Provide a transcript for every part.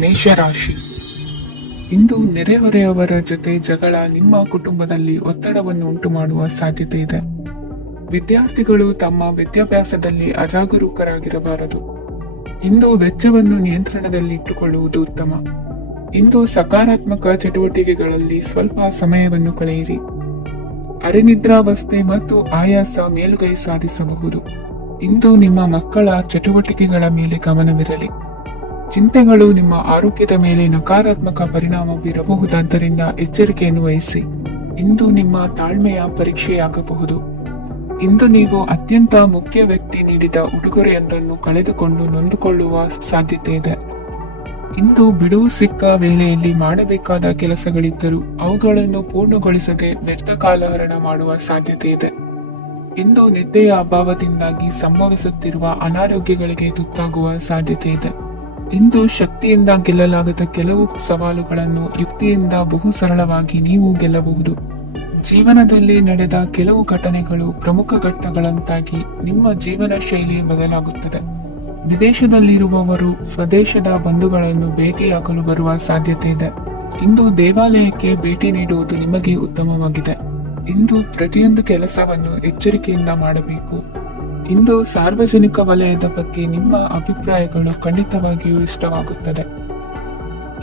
ಮೇಷರಾಶಿ. ಇಂದು ನೆರೆಹೊರೆಯವರ ಜೊತೆ ಜಗಳ ನಿಮ್ಮ ಕುಟುಂಬದಲ್ಲಿ ಒತ್ತಡವನ್ನು ಉಂಟು ಮಾಡುವ ಸಾಧ್ಯತೆ ಇದೆ. ವಿದ್ಯಾರ್ಥಿಗಳು ತಮ್ಮ ವಿದ್ಯಾಭ್ಯಾಸದಲ್ಲಿ ಅಜಾಗರೂಕರಾಗಿರಬಾರದು. ಇಂದು ವೆಚ್ಚವನ್ನು ನಿಯಂತ್ರಣದಲ್ಲಿಟ್ಟುಕೊಳ್ಳುವುದು ಉತ್ತಮ. ಇಂದು ಸಕಾರಾತ್ಮಕ ಚಟುವಟಿಕೆಗಳಲ್ಲಿ ಸ್ವಲ್ಪ ಸಮಯವನ್ನು ಕಳೆಯಿರಿ. ಅರೆನಿದ್ರಾವಸ್ಥೆ ಮತ್ತು ಆಯಾಸ ಮೇಲುಗೈ ಸಾಧಿಸಬಹುದು. ಇಂದು ನಿಮ್ಮ ಮಕ್ಕಳ ಚಟುವಟಿಕೆಗಳ ಮೇಲೆ ಗಮನವಿರಲಿ. ಚಿಂತೆಗಳು ನಿಮ್ಮ ಆರೋಗ್ಯದ ಮೇಲೆ ನಕಾರಾತ್ಮಕ ಪರಿಣಾಮ ಬೀರಬಹುದಾದ್ದರಿಂದ ಎಚ್ಚರಿಕೆಯನ್ನು ವಹಿಸಿ. ಇಂದು ನಿಮ್ಮ ತಾಳ್ಮೆಯ ಪರೀಕ್ಷೆಯಾಗಬಹುದು. ಇಂದು ನೀವು ಅತ್ಯಂತ ಮುಖ್ಯ ವ್ಯಕ್ತಿ ನೀಡಿದ ಉಡುಗೊರೆಯೊಂದನ್ನು ಕಳೆದುಕೊಂಡು ನೊಂದುಕೊಳ್ಳುವ ಸಾಧ್ಯತೆ ಇದೆ. ಇಂದು ಬಿಡುವು ಸಿಕ್ಕ ವೇಳೆಯಲ್ಲಿ ಮಾಡಬೇಕಾದ ಕೆಲಸಗಳಿದ್ದರೂ ಅವುಗಳನ್ನು ಪೂರ್ಣಗೊಳಿಸದೆ ವ್ಯರ್ಥ ಕಾಲಹರಣ ಮಾಡುವ ಸಾಧ್ಯತೆ ಇದೆ. ಇಂದು ನಿದ್ದೆಯ ಅಭಾವದಿಂದಾಗಿ ಸಂಭವಿಸುತ್ತಿರುವ ಅನಾರೋಗ್ಯಗಳಿಗೆ ತುತ್ತಾಗುವ ಸಾಧ್ಯತೆ ಇದೆ. ಇಂದು ಶಕ್ತಿಯಿಂದ ಗೆಲ್ಲಲಾಗದ ಕೆಲವು ಸವಾಲುಗಳನ್ನು ಯುಕ್ತಿಯಿಂದ ಬಹು ಸರಳವಾಗಿ ನೀವು ಗೆಲ್ಲಬಹುದು. ಜೀವನದಲ್ಲಿ ನಡೆದ ಕೆಲವು ಘಟನೆಗಳು ಪ್ರಮುಖ ಘಟ್ಟಗಳಂತಾಗಿ ನಿಮ್ಮ ಜೀವನ ಶೈಲಿ ಬದಲಾಗುತ್ತದೆ. ವಿದೇಶದಲ್ಲಿರುವವರು ಸ್ವದೇಶದ ಬಂಧುಗಳನ್ನು ಭೇಟಿಯಾಗಲು ಬರುವ ಸಾಧ್ಯತೆ ಇದೆ. ಇಂದು ದೇವಾಲಯಕ್ಕೆ ಭೇಟಿ ನೀಡುವುದು ನಿಮಗೆ ಉತ್ತಮವಾಗಿದೆ. ಇಂದು ಪ್ರತಿಯೊಂದು ಕೆಲಸವನ್ನು ಎಚ್ಚರಿಕೆಯಿಂದ ಮಾಡಬೇಕು. ಇಂದು ಸಾರ್ವಜನಿಕ ವಲಯದ ಬಗ್ಗೆ ನಿಮ್ಮ ಅಭಿಪ್ರಾಯಗಳು ಖಂಡಿತವಾಗಿಯೂ ಇಷ್ಟವಾಗುತ್ತದೆ.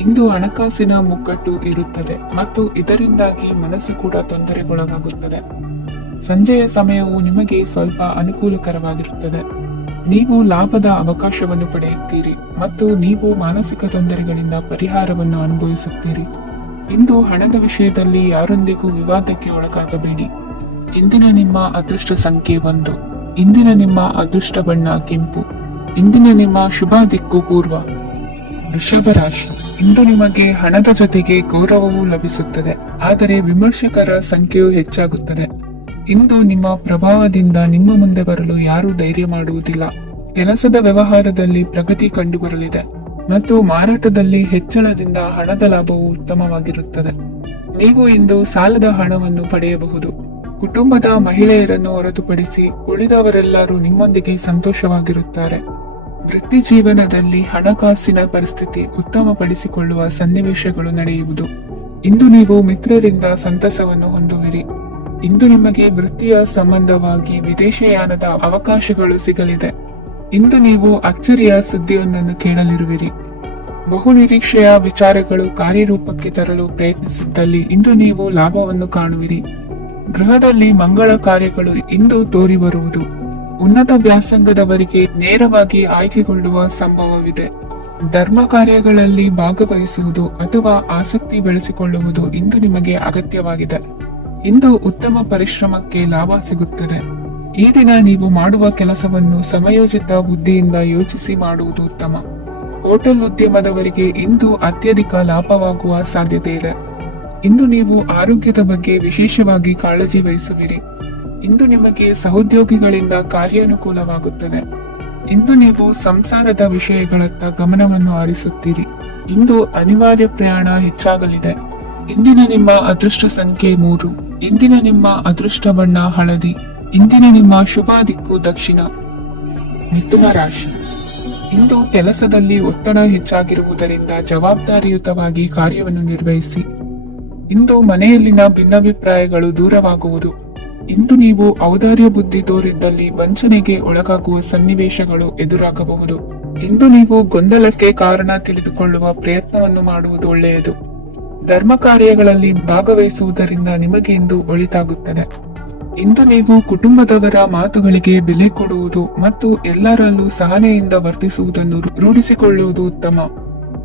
ಇಂದು ಹಣಕಾಸಿನ ಮುಗ್ಗಟ್ಟು ಇರುತ್ತದೆ ಮತ್ತು ಇದರಿಂದಾಗಿ ಮನಸ್ಸು ಕೂಡ ತೊಂದರೆಗೊಳಗಾಗುತ್ತದೆ. ಸಂಜೆಯ ಸಮಯವು ನಿಮಗೆ ಸ್ವಲ್ಪ ಅನುಕೂಲಕರವಾಗಿರುತ್ತದೆ. ನೀವು ಲಾಭದ ಅವಕಾಶವನ್ನು ಪಡೆಯುತ್ತೀರಿ ಮತ್ತು ನೀವು ಮಾನಸಿಕ ತೊಂದರೆಗಳಿಂದ ಪರಿಹಾರವನ್ನು ಅನುಭವಿಸುತ್ತೀರಿ. ಇಂದು ಹಣದ ವಿಷಯದಲ್ಲಿ ಯಾರೊಂದಿಗೂ ವಿವಾದಕ್ಕೆ ಒಳಗಾಗಬೇಡಿ. ಇಂದಿನ ನಿಮ್ಮ ಅದೃಷ್ಟ ಸಂಖ್ಯೆ 1. ಇಂದಿನ ನಿಮ್ಮ ಅದೃಷ್ಟ ಬಣ್ಣ ಕೆಂಪು. ಇಂದಿನ ನಿಮ್ಮ ಶುಭ ದಿಕ್ಕು ಪೂರ್ವ. ವೃಷಭ ರಾಶಿ. ಇಂದು ನಿಮಗೆ ಹಣದ ಜೊತೆಗೆ ಗೌರವವೂ ಲಭಿಸುತ್ತದೆ, ಆದರೆ ವಿಮರ್ಶಕರ ಸಂಖ್ಯೆಯು ಹೆಚ್ಚಾಗುತ್ತದೆ. ಇಂದು ನಿಮ್ಮ ಪ್ರಭಾವದಿಂದ ನಿಮ್ಮ ಮುಂದೆ ಬರಲು ಯಾರೂ ಧೈರ್ಯ ಮಾಡುವುದಿಲ್ಲ. ಕೆಲಸದ ವ್ಯವಹಾರದಲ್ಲಿ ಪ್ರಗತಿ ಕಂಡುಬರಲಿದೆ ಮತ್ತು ಮಾರಾಟದಲ್ಲಿ ಹೆಚ್ಚಳದಿಂದ ಹಣದ ಲಾಭವು ಉತ್ತಮವಾಗಿರುತ್ತದೆ. ನೀವು ಇಂದು ಸಾಲದ ಹಣವನ್ನು ಪಡೆಯಬಹುದು. ಕುಟುಂಬದ ಮಹಿಳೆಯರನ್ನು ಹೊರತುಪಡಿಸಿ ಉಳಿದವರೆಲ್ಲರೂ ನಿಮ್ಮೊಂದಿಗೆ ಸಂತೋಷವಾಗಿರುತ್ತಾರೆ. ವೃತ್ತಿ ಜೀವನದಲ್ಲಿ ಹಣಕಾಸಿನ ಪರಿಸ್ಥಿತಿ ಉತ್ತಮಪಡಿಸಿಕೊಳ್ಳುವ ಸನ್ನಿವೇಶಗಳು ನಡೆಯುವುದು. ಇಂದು ನೀವು ಮಿತ್ರರಿಂದ ಸಂತಸವನ್ನು ಹೊಂದುವಿರಿ. ಇಂದು ನಿಮಗೆ ವೃತ್ತಿಯ ಸಂಬಂಧವಾಗಿ ವಿದೇಶಯಾನದ ಅವಕಾಶಗಳು ಸಿಗಲಿದೆ. ಇಂದು ನೀವು ಅಚ್ಚರಿಯ ಸುದ್ದಿಯೊಂದನ್ನು ಕೇಳಲಿರುವಿರಿ. ಬಹುನಿರೀಕ್ಷೆಯ ವಿಚಾರಗಳು ಕಾರ್ಯರೂಪಕ್ಕೆ ತರಲು ಪ್ರಯತ್ನಿಸಿದ್ದಲ್ಲಿ ಇಂದು ನೀವು ಲಾಭವನ್ನು ಕಾಣುವಿರಿ. ಗೃಹದಲ್ಲಿ ಮಂಗಳ ಕಾರ್ಯಗಳು ಇಂದು ತೋರಿ ಬರುವುದು. ಉನ್ನತ ವ್ಯಾಸಂಗದವರಿಗೆ ನೇರವಾಗಿ ಆಯ್ಕೆಗೊಳ್ಳುವ ಸಂಭವವಿದೆ. ಧರ್ಮ ಕಾರ್ಯಗಳಲ್ಲಿ ಭಾಗವಹಿಸುವುದು ಅಥವಾ ಆಸಕ್ತಿ ಬೆಳೆಸಿಕೊಳ್ಳುವುದು ಇಂದು ನಿಮಗೆ ಅಗತ್ಯವಾಗಿದೆ. ಇಂದು ಉತ್ತಮ ಪರಿಶ್ರಮಕ್ಕೆ ಲಾಭ ಸಿಗುತ್ತದೆ. ಈ ದಿನ ನೀವು ಮಾಡುವ ಕೆಲಸವನ್ನು ಸಮಯೋಚಿತ ಬುದ್ಧಿಯಿಂದ ಯೋಚಿಸಿ ಮಾಡುವುದು ಉತ್ತಮ. ಹೋಟೆಲ್ ಉದ್ಯಮದವರಿಗೆ ಇಂದು ಅತ್ಯಧಿಕ ಲಾಭವಾಗುವ ಸಾಧ್ಯತೆ ಇದೆ. ಇಂದು ನೀವು ಆರೋಗ್ಯದ ಬಗ್ಗೆ ವಿಶೇಷವಾಗಿ ಕಾಳಜಿ ವಹಿಸುವಿರಿ. ಇಂದು ನಿಮಗೆ ಸಹೋದ್ಯೋಗಿಗಳಿಂದ ಕಾರ್ಯಾನುಕೂಲವಾಗುತ್ತದೆ. ಇಂದು ನೀವು ಸಂಸಾರದ ವಿಷಯಗಳತ್ತ ಗಮನವನ್ನು ಹರಿಸುತ್ತೀರಿ. ಇಂದು ಅನಿವಾರ್ಯ ಪ್ರಯಾಣ ಹೆಚ್ಚಾಗಲಿದೆ. ಇಂದಿನ ನಿಮ್ಮ ಅದೃಷ್ಟ ಸಂಖ್ಯೆ 3. ಇಂದಿನ ನಿಮ್ಮ ಅದೃಷ್ಟ ಬಣ್ಣ ಹಳದಿ. ಇಂದಿನ ನಿಮ್ಮ ಶುಭ ದಿಕ್ಕು ದಕ್ಷಿಣ. ಮಿಥುನ ರಾಶಿ. ಇಂದು ಕೆಲಸದಲ್ಲಿ ಒತ್ತಡ ಹೆಚ್ಚಾಗಿರುವುದರಿಂದ ಜವಾಬ್ದಾರಿಯುತವಾಗಿ ಕಾರ್ಯವನ್ನು ನಿರ್ವಹಿಸಿ. ಇಂದು ಮನೆಯಲ್ಲಿನ ಭಿನ್ನಾಭಿಪ್ರಾಯಗಳು ದೂರವಾಗುವುದು. ಇಂದು ನೀವು ಔದಾರ್ಯ ಬುದ್ಧಿ ತೋರಿದ್ದಲ್ಲಿ ವಂಚನೆಗೆ ಒಳಗಾಗುವ ಸನ್ನಿವೇಶಗಳು ಎದುರಾಗಬಹುದು. ಇಂದು ನೀವು ಗೊಂದಲಕ್ಕೆ ಕಾರಣ ತಿಳಿದುಕೊಳ್ಳುವ ಪ್ರಯತ್ನವನ್ನು ಮಾಡುವುದು ಒಳ್ಳೆಯದು. ಧರ್ಮ ಕಾರ್ಯಗಳಲ್ಲಿ ಭಾಗವಹಿಸುವುದರಿಂದ ನಿಮಗೆ ಇಂದು ಒಳಿತಾಗುತ್ತದೆ. ಇಂದು ನೀವು ಕುಟುಂಬದವರ ಮಾತುಗಳಿಗೆ ಬೆಲೆ ಕೊಡುವುದು ಮತ್ತು ಎಲ್ಲರಲ್ಲೂ ಸಹನೆಯಿಂದ ವರ್ತಿಸುವುದನ್ನು ರೂಢಿಸಿಕೊಳ್ಳುವುದು ಉತ್ತಮ.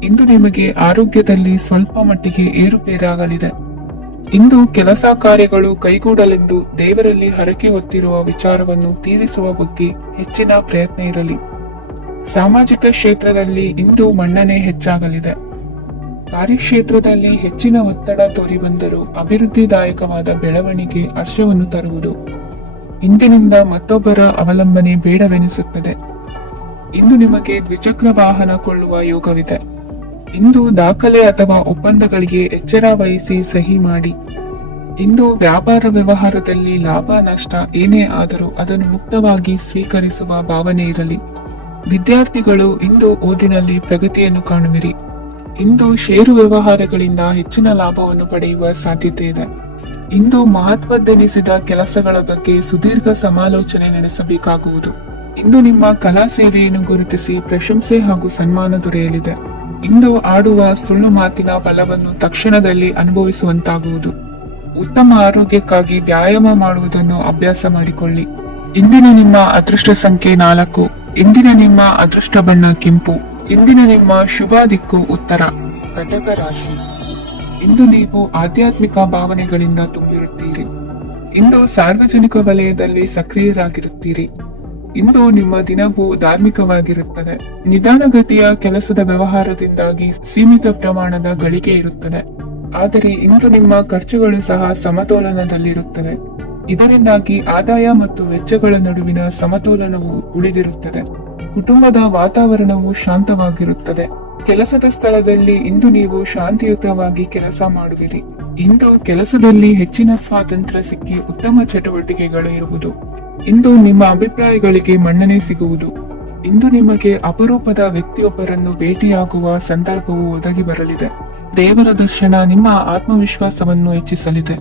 ಇಂದು ನಿಮಗೆ ಆರೋಗ್ಯದಲ್ಲಿ ಸ್ವಲ್ಪ ಮಟ್ಟಿಗೆ ಏರುಪೇರಾಗಲಿದೆ. ಇಂದು ಕೆಲಸ ಕಾರ್ಯಗಳು ಕೈಗೂಡಲೆಂದು ದೇವರಲ್ಲಿ ಹರಕೆ ಹೊತ್ತಿರುವ ವಿಚಾರವನ್ನು ತೀರಿಸುವ ಬಗ್ಗೆ ಹೆಚ್ಚಿನ ಪ್ರಯತ್ನ ಇರಲಿ. ಸಾಮಾಜಿಕ ಕ್ಷೇತ್ರದಲ್ಲಿ ಇಂದು ಮನ್ನಣೆ ಹೆಚ್ಚಾಗಲಿದೆ. ಕಾರ್ಯಕ್ಷೇತ್ರದಲ್ಲಿ ಹೆಚ್ಚಿನ ಒತ್ತಡ ತೋರಿ ಬಂದರೂ ಅಭಿವೃದ್ಧಿದಾಯಕವಾದ ಬೆಳವಣಿಗೆ ಹರ್ಷವನ್ನು ತರುವುದು. ಇಂದಿನಿಂದ ಮತ್ತೊಬ್ಬರ ಅವಲಂಬನೆ ಬೇಡವೆನಿಸುತ್ತದೆ. ಇಂದು ನಿಮಗೆ ದ್ವಿಚಕ್ರ ವಾಹನ ಕೊಳ್ಳುವ ಯೋಗವಿದೆ. ಇಂದು ದಾಖಲೆ ಅಥವಾ ಒಪ್ಪಂದಗಳಿಗೆ ಎಚ್ಚರ ವಹಿಸಿ ಸಹಿ ಮಾಡಿ. ಇಂದು ವ್ಯಾಪಾರ ವ್ಯವಹಾರದಲ್ಲಿ ಲಾಭ ನಷ್ಟ ಏನೇ ಆದರೂ ಅದನ್ನು ಮುಕ್ತವಾಗಿ ಸ್ವೀಕರಿಸುವ ಭಾವನೆ ಇರಲಿ. ವಿದ್ಯಾರ್ಥಿಗಳು ಇಂದು ಓದಿನಲ್ಲಿ ಪ್ರಗತಿಯನ್ನು ಕಾಣುವಿರಿ. ಇಂದು ಷೇರು ವ್ಯವಹಾರಗಳಿಂದ ಹೆಚ್ಚಿನ ಲಾಭವನ್ನು ಪಡೆಯುವ ಸಾಧ್ಯತೆ ಇದೆ. ಇಂದು ಮಹತ್ವದ್ದೆನಿಸಿದ ಕೆಲಸಗಳ ಬಗ್ಗೆ ಸುದೀರ್ಘ ಸಮಾಲೋಚನೆ ನಡೆಸಬೇಕಾಗುವುದು. ಇಂದು ನಿಮ್ಮ ಕಲಾ ಸೇವೆಯನ್ನು ಗುರುತಿಸಿ ಪ್ರಶಂಸೆ ಹಾಗೂ ಸನ್ಮಾನ ದೊರೆಯಲಿದೆ. ಇಂದು ಆಡುವ ಸುಳ್ಳು ಮಾತಿನ ಫಲವನ್ನು ತಕ್ಷಣದಲ್ಲಿ ಅನುಭವಿಸುವಂತಾಗುವುದು. ಉತ್ತಮ ಆರೋಗ್ಯಕ್ಕಾಗಿ ವ್ಯಾಯಾಮ ಮಾಡುವುದನ್ನು ಅಭ್ಯಾಸ ಮಾಡಿಕೊಳ್ಳಿ. ಇಂದಿನ ನಿಮ್ಮ ಅದೃಷ್ಟ ಸಂಖ್ಯೆ 4. ಇಂದಿನ ನಿಮ್ಮ ಅದೃಷ್ಟ ಬಣ್ಣ ಕೆಂಪು. ಇಂದಿನ ನಿಮ್ಮ ಶುಭ ದಿಕ್ಕು ಉತ್ತರ. ಕಟಕ ರಾಶಿ. ಇಂದು ನೀವು ಆಧ್ಯಾತ್ಮಿಕ ಭಾವನೆಗಳಿಂದ ತುಂಬಿರುತ್ತೀರಿ. ಇಂದು ಸಾರ್ವಜನಿಕ ವಲಯದಲ್ಲಿ ಸಕ್ರಿಯರಾಗಿರುತ್ತೀರಿ. ಇಂದು ನಿಮ್ಮ ದಿನವೂ ಧಾರ್ಮಿಕವಾಗಿರುತ್ತದೆ. ನಿಧಾನಗತಿಯ ಕೆಲಸದ ವ್ಯವಹಾರದಿಂದಾಗಿ ಸೀಮಿತ ಪ್ರಮಾಣದ ಗಳಿಕೆ ಇರುತ್ತದೆ. ಆದರೆ ಇಂದು ನಿಮ್ಮ ಖರ್ಚುಗಳು ಸಹ ಸಮತೋಲನದಲ್ಲಿರುತ್ತವೆ. ಇದರಿಂದಾಗಿ ಆದಾಯ ಮತ್ತು ವೆಚ್ಚಗಳ ನಡುವಿನ ಸಮತೋಲನವು ಉಳಿದಿರುತ್ತದೆ. ಕುಟುಂಬದ ವಾತಾವರಣವು ಶಾಂತವಾಗಿರುತ್ತದೆ. ಕೆಲಸದ ಸ್ಥಳದಲ್ಲಿ ಇಂದು ನೀವು ಶಾಂತಿಯುತವಾಗಿ ಕೆಲಸ ಮಾಡುವಿರಿ. ಇಂದು ಕೆಲಸದಲ್ಲಿ ಹೆಚ್ಚಿನ ಸ್ವಾತಂತ್ರ್ಯ ಸಿಕ್ಕಿ ಉತ್ತಮ ಚಟುವಟಿಕೆಗಳು ಇರುವುದು. ಇಂದು ನಿಮ್ಮ ಅಭಿಪ್ರಾಯಗಳಿಗೆ ಮನ್ನಣೆ ಸಿಗುವುದು. ಇಂದು ನಿಮಗೆ ಅಪರೂಪದ ವ್ಯಕ್ತಿಯೊಬ್ಬರನ್ನು ಭೇಟಿಯಾಗುವ ಸಂದರ್ಭವು ಒದಗಿ ಬರಲಿದೆ. ದೇವರ ದರ್ಶನ ನಿಮ್ಮ ಆತ್ಮವಿಶ್ವಾಸವನ್ನು ಹೆಚ್ಚಿಸಲಿದೆ.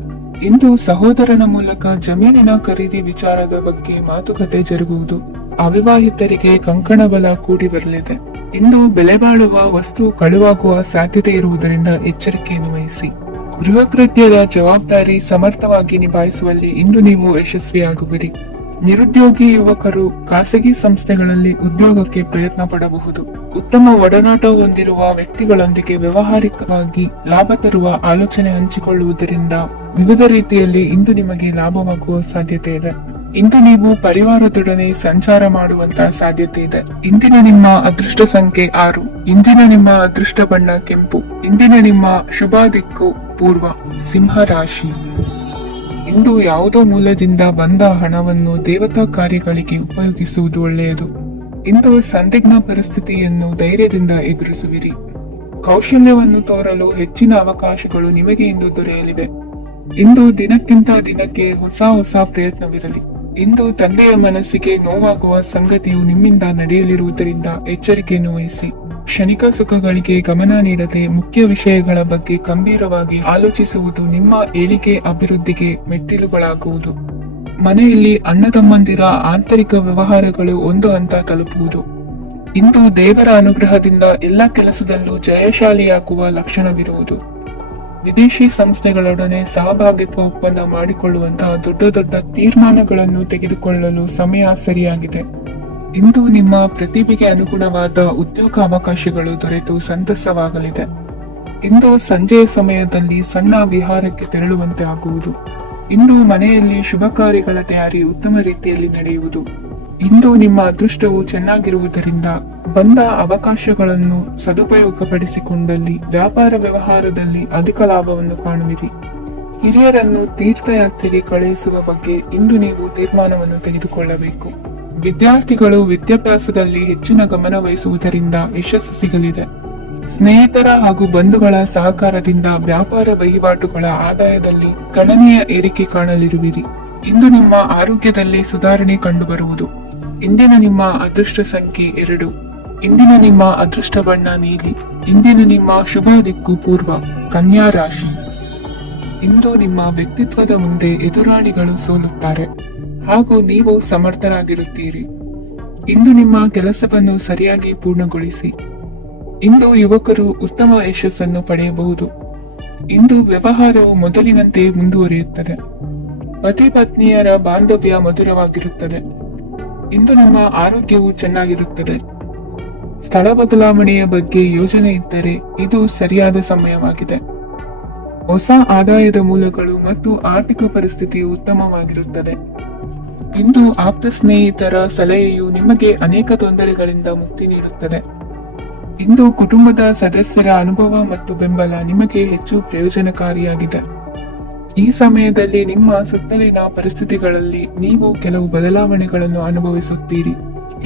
ಇಂದು ಸಹೋದರನ ಮೂಲಕ ಜಮೀನಿನ ಖರೀದಿ ವಿಚಾರದ ಬಗ್ಗೆ ಮಾತುಕತೆ ಜರುಗುವುದು. ಅವಿವಾಹಿತರಿಗೆ ಕಂಕಣ ಬಲ ಕೂಡಿ ಬರಲಿದೆ. ಇಂದು ಬೆಲೆ ಬಾಳುವ ವಸ್ತು ಕಳುವಾಗುವ ಸಾಧ್ಯತೆ ಇರುವುದರಿಂದ ಎಚ್ಚರಿಕೆಯನ್ನು ವಹಿಸಿ. ಗೃಹ ಕೃತ್ಯದ ಜವಾಬ್ದಾರಿ ಸಮರ್ಥವಾಗಿ ನಿಭಾಯಿಸುವಲ್ಲಿ ಇಂದು ನೀವು ಯಶಸ್ವಿಯಾಗುವಿರಿ. ನಿರುದ್ಯೋಗಿ ಯುವಕರು ಖಾಸಗಿ ಸಂಸ್ಥೆಗಳಲ್ಲಿ ಉದ್ಯೋಗಕ್ಕೆ ಪ್ರಯತ್ನ ಪಡಬಹುದು. ಉತ್ತಮ ಒಡನಾಟ ಹೊಂದಿರುವ ವ್ಯಕ್ತಿಗಳೊಂದಿಗೆ ವ್ಯವಹಾರಿಕವಾಗಿ ಲಾಭ ತರುವ ಆಲೋಚನೆ ಹಂಚಿಕೊಳ್ಳುವುದರಿಂದ ವಿವಿಧ ರೀತಿಯಲ್ಲಿ ಇಂದು ನಿಮಗೆ ಲಾಭವಾಗುವ ಸಾಧ್ಯತೆ ಇದೆ. ಇಂದು ನೀವು ಪರಿವಾರದೊಡನೆ ಸಂಚಾರ ಮಾಡುವಂತಹ ಸಾಧ್ಯತೆ ಇದೆ. ಇಂದಿನ ನಿಮ್ಮ ಅದೃಷ್ಟ ಸಂಖ್ಯೆ 6. ಇಂದಿನ ನಿಮ್ಮ ಅದೃಷ್ಟ ಬಣ್ಣ ಕೆಂಪು. ಇಂದಿನ ನಿಮ್ಮ ಶುಭ ದಿಕ್ಕು ಪೂರ್ವ. ಸಿಂಹ ರಾಶಿ. ಇಂದು ಯಾವುದೋ ಮೂಲದಿಂದ ಬಂದ ಹಣವನ್ನು ದೇವತಾ ಕಾರ್ಯಗಳಿಗೆ ಉಪಯೋಗಿಸುವುದು ಒಳ್ಳೆಯದು. ಇಂದು ಸಂದಿಗ್ಧ ಪರಿಸ್ಥಿತಿಯನ್ನು ಧೈರ್ಯದಿಂದ ಎದುರಿಸುವಿರಿ. ಕೌಶಲ್ಯವನ್ನು ತೋರಲು ಹೆಚ್ಚಿನ ಅವಕಾಶಗಳು ನಿಮಗೆ ಇಂದು ದೊರೆಯಲಿವೆ. ಇಂದು ದಿನಕ್ಕಿಂತ ದಿನಕ್ಕೆ ಹೊಸ ಪ್ರಯತ್ನವಿರಲಿ. ಇಂದು ತಂದೆಯ ಮನಸ್ಸಿಗೆ ನೋವಾಗುವ ಸಂಗತಿಯು ನಿಮ್ಮಿಂದ ನಡೆಯಲಿರುವುದರಿಂದ ಎಚ್ಚರಿಕೆಯನ್ನು ವಹಿಸಿ. ಕ್ಷಣಿಕ ಸುಖಗಳಿಗೆ ಗಮನ ನೀಡದೆ ಮುಖ್ಯ ವಿಷಯಗಳ ಬಗ್ಗೆ ಗಂಭೀರವಾಗಿ ಆಲೋಚಿಸುವುದು ನಿಮ್ಮ ಏಳಿಗೆ ಅಭಿವೃದ್ಧಿಗೆ ಮೆಟ್ಟಿಲುಗಳಾಗುವುದು. ಮನೆಯಲ್ಲಿ ಅಣ್ಣ ತಮ್ಮಂದಿರ ಆಂತರಿಕ ವ್ಯವಹಾರಗಳು ಒಂದು ಹಂತ ತಲುಪುವುದು. ಇಂದು ದೇವರ ಅನುಗ್ರಹದಿಂದ ಎಲ್ಲ ಕೆಲಸದಲ್ಲೂ ಜಯಶಾಲಿಯಾಗುವ ಲಕ್ಷಣವಿರುವುದು. ವಿದೇಶಿ ಸಂಸ್ಥೆಗಳೊಡನೆ ಸಹಭಾಗಿತ್ವ ಒಪ್ಪಂದ ಮಾಡಿಕೊಳ್ಳುವಂತಹ ದೊಡ್ಡ ತೀರ್ಮಾನಗಳನ್ನು ತೆಗೆದುಕೊಳ್ಳಲು ಸಮಯ ಸರಿಯಾಗಿದೆ. ಇಂದು ನಿಮ್ಮ ಪ್ರತಿಭೆಗೆ ಅನುಗುಣವಾದ ಉದ್ಯೋಗ ಅವಕಾಶಗಳು ದೊರೆತು ಸಂತಸವಾಗಲಿದೆ. ಇಂದು ಸಂಜೆಯ ಸಮಯದಲ್ಲಿ ಸಣ್ಣ ವಿಹಾರಕ್ಕೆ ತೆರಳುವಂತೆ ಆಗುವುದು. ಇಂದು ಮನೆಯಲ್ಲಿ ಶುಭ ಕಾರ್ಯಗಳ ತಯಾರಿ ಉತ್ತಮ ರೀತಿಯಲ್ಲಿ ನಡೆಯುವುದು. ಇಂದು ನಿಮ್ಮ ಅದೃಷ್ಟವು ಚೆನ್ನಾಗಿರುವುದರಿಂದ ಬಂದ ಅವಕಾಶಗಳನ್ನು ಸದುಪಯೋಗಪಡಿಸಿಕೊಂಡಲ್ಲಿ ವ್ಯಾಪಾರ ವ್ಯವಹಾರದಲ್ಲಿ ಅಧಿಕ ಲಾಭವನ್ನು ಕಾಣುವಿರಿ. ಹಿರಿಯರನ್ನು ತೀರ್ಥಯಾತ್ರೆಗೆ ಕಳುಹಿಸುವ ಬಗ್ಗೆ ಇಂದು ನೀವು ತೀರ್ಮಾನವನ್ನು ತೆಗೆದುಕೊಳ್ಳಬೇಕು. ವಿದ್ಯಾರ್ಥಿಗಳು ವಿದ್ಯಾಭ್ಯಾಸದಲ್ಲಿ ಹೆಚ್ಚಿನ ಗಮನ ವಹಿಸುವುದರಿಂದ ಯಶಸ್ಸು ಸಿಗಲಿದೆ. ಸ್ನೇಹಿತರ ಹಾಗೂ ಬಂಧುಗಳ ಸಹಕಾರದಿಂದ ವ್ಯಾಪಾರ ವಹಿವಾಟುಗಳ ಆದಾಯದಲ್ಲಿ ಗಣನೀಯ ಏರಿಕೆ ಕಾಣಲಿರುವಿರಿ. ಇಂದು ನಿಮ್ಮ ಆರೋಗ್ಯದಲ್ಲಿ ಸುಧಾರಣೆ ಕಂಡುಬರುವುದು. ಇಂದಿನ ನಿಮ್ಮ ಅದೃಷ್ಟ ಸಂಖ್ಯೆ 2. ಇಂದಿನ ನಿಮ್ಮ ಅದೃಷ್ಟ ಬಣ್ಣ ನೀಲಿ. ಇಂದಿನ ನಿಮ್ಮ ಶುಭ ದಿಕ್ಕು ಪೂರ್ವ. ಕನ್ಯಾ ರಾಶಿ. ಇಂದು ನಿಮ್ಮ ವ್ಯಕ್ತಿತ್ವದ ಮುಂದೆ ಎದುರಾಳಿಗಳು ಸೋಲುತ್ತಾರೆ ಹಾಗೂ ನೀವು ಸಮರ್ಥರಾಗಿರುತ್ತೀರಿ. ಇಂದು ನಿಮ್ಮ ಕೆಲಸವನ್ನು ಸರಿಯಾಗಿ ಪೂರ್ಣಗೊಳಿಸಿ. ಇಂದು ಯುವಕರು ಉತ್ತಮ ಯಶಸ್ಸನ್ನು ಪಡೆಯಬಹುದು. ಇಂದು ವ್ಯವಹಾರವು ಮೊದಲಿನಂತೆ ಮುಂದುವರಿಯುತ್ತದೆ. ಪತಿ ಪತ್ನಿಯರ ಬಾಂಧವ್ಯ ಮಧುರವಾಗಿರುತ್ತದೆ. ಇಂದು ನಮ್ಮ ಆರೋಗ್ಯವು ಚೆನ್ನಾಗಿರುತ್ತದೆ. ಸ್ಥಳ ಬದಲಾವಣೆಯ ಬಗ್ಗೆ ಯೋಜನೆ ಇದ್ದರೆ ಇದು ಸರಿಯಾದ ಸಮಯವಾಗಿದೆ. ಹೊಸ ಆದಾಯದ ಮೂಲಗಳು ಮತ್ತು ಆರ್ಥಿಕ ಪರಿಸ್ಥಿತಿಯು ಉತ್ತಮವಾಗಿರುತ್ತದೆ. ಇಂದು ಆಪ್ತ ಸ್ನೇಹಿತರ ಸಲಹೆಯು ನಿಮಗೆ ಅನೇಕ ತೊಂದರೆಗಳಿಂದ ಮುಕ್ತಿ ನೀಡುತ್ತದೆ. ಇಂದು ಕುಟುಂಬದ ಸದಸ್ಯರ ಅನುಭವ ಮತ್ತು ಬೆಂಬಲ ನಿಮಗೆ ಹೆಚ್ಚು ಪ್ರಯೋಜನಕಾರಿಯಾಗಿದೆ. ಈ ಸಮಯದಲ್ಲಿ ನಿಮ್ಮ ಸುತ್ತಲಿನ ಪರಿಸ್ಥಿತಿಗಳಲ್ಲಿ ನೀವು ಕೆಲವು ಬದಲಾವಣೆಗಳನ್ನು ಅನುಭವಿಸುತ್ತೀರಿ.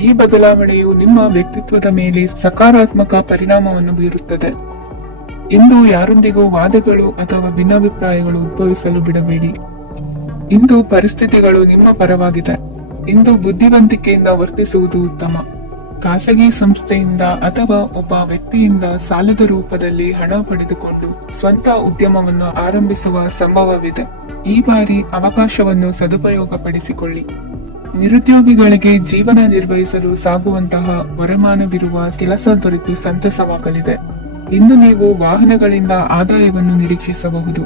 ಈ ಬದಲಾವಣೆಯು ನಿಮ್ಮ ವ್ಯಕ್ತಿತ್ವದ ಮೇಲೆ ಸಕಾರಾತ್ಮಕ ಪರಿಣಾಮವನ್ನು ಬೀರುತ್ತದೆ. ಇಂದು ಯಾರೊಂದಿಗೂ ವಾದಗಳು ಅಥವಾ ಭಿನ್ನಾಭಿಪ್ರಾಯಗಳು ಉದ್ಭವಿಸಲು ಬಿಡಬೇಡಿ. ಇಂದು ಪರಿಸ್ಥಿತಿಗಳು ನಿಮ್ಮ ಪರವಾಗಿದೆ. ಇಂದು ಬುದ್ಧಿವಂತಿಕೆಯಿಂದ ವರ್ತಿಸುವುದು ಉತ್ತಮ. ಖಾಸಗಿ ಸಂಸ್ಥೆಯಿಂದ ಅಥವಾ ಒಬ್ಬ ವ್ಯಕ್ತಿಯಿಂದ ಸಾಲದ ರೂಪದಲ್ಲಿ ಹಣ ಪಡೆದುಕೊಂಡು ಸ್ವಂತ ಉದ್ಯಮವನ್ನು ಆರಂಭಿಸುವ ಸಂಭವವಿದೆ. ಈ ಬಾರಿ ಅವಕಾಶವನ್ನು ಸದುಪಯೋಗಪಡಿಸಿಕೊಳ್ಳಿ. ನಿರುದ್ಯೋಗಿಗಳಿಗೆ ಜೀವನ ನಿರ್ವಹಿಸಲು ಸಾಗುವಂತಹ ವರಮಾನವಿರುವ ಕೆಲಸ ದೊರೆತು ಸಂತಸವಾಗಲಿದೆ. ಇಂದು ನೀವು ವಾಹನಗಳಿಂದ ಆದಾಯವನ್ನು ನಿರೀಕ್ಷಿಸಬಹುದು.